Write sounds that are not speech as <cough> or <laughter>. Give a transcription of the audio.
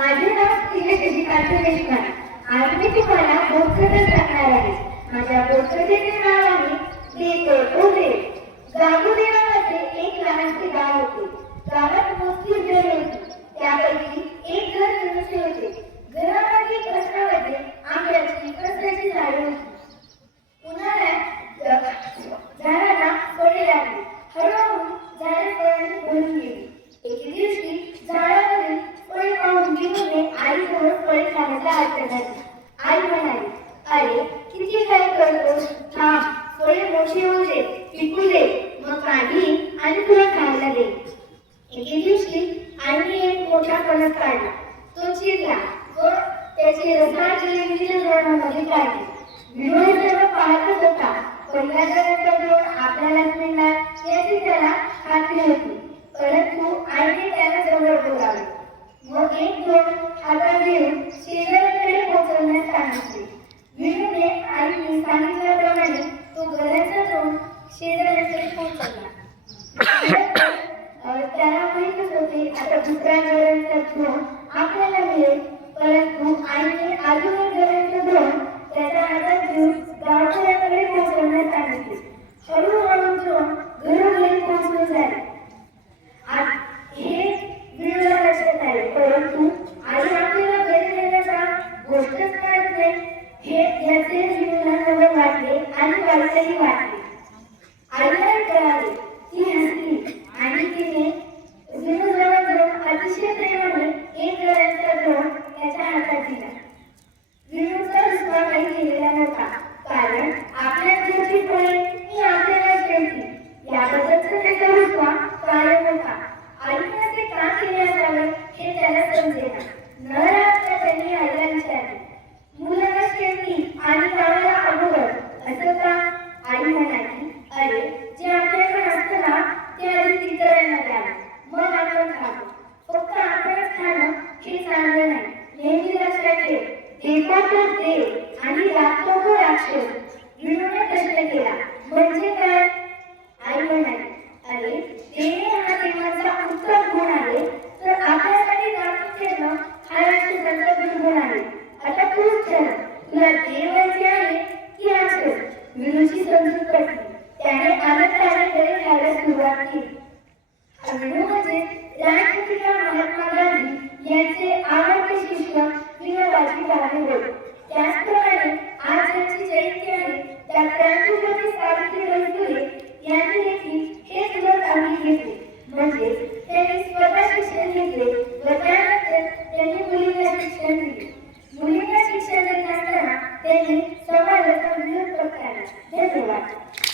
माझे नाव श्रीलक्ष्मी कांत देशपांडे आणि मी तुम्हाला बोधकथा सांगणार आहे. माझ्या बोधकथेचे नाव आहे देते उदे जागू एक लहानसे गाव होते. गावात फळे आई म्हणाली अरे किती काय करतोस थांब होऊ दे पिकू दे मग आणि तुला खायला दे. एके दिवशी आईने एक मोठा कणक काढला. तो चिरला व त्याची रसाळी विविध द्रोणामध्ये काढली. विनोद सर्व पाहतच होता पहिल्यांदा द्रोण आपल्यालाच याची त्याला खात्री होती परंतु आईने त्याला जवळ बोलावले मग एक द्रोण हातात पोहोचवण्यास सांगितले विनूने आईने सांगितल्याप्रमाणे तो गऱ्याचा द्रोण शेजाऱ्यांकडे पोहोचवला. <coughs> त्याला माहीतच होते आता दुसऱ्या गऱ्यांचा हे याचे वाटले आणि वाईटही वाटले आईला खाणं हे नाही. नेहमी लक्षात ठेव. देव आणि लागतो तो राक्षस विनोने प्रश्न केला. म्हणजे काय? आई म्हणाली अरे देणे हा देवाचा उत्तम गुण आहे. तर आपल्यासाठी हा राक्षसाचा दुर्गुण आहे. आता तूच ठरव तुला देवायचे आहे की राक्षस? विनूची समजूत त्याने आनंदाने खायला सुरुवात केली. म्हणजे महात्मा यांचे आवडते शिष्य विनोबाजी भावे होय त्याचप्रमाणे आज त्यांची जयंती आहे. त्या क्रांतिज्योती सावित्रीबाई फुले यांनी देखील हेच व्रत अंगी घेतले. म्हणजे त्यांनी स्वतः शिक्षण घेतले व त्यानंतर त्यांनी मुलींना शिक्षण दिले. मुलींना शिक्षण देत असताना त्यांनी समाजाचा विरोध करताना धन्यवाद.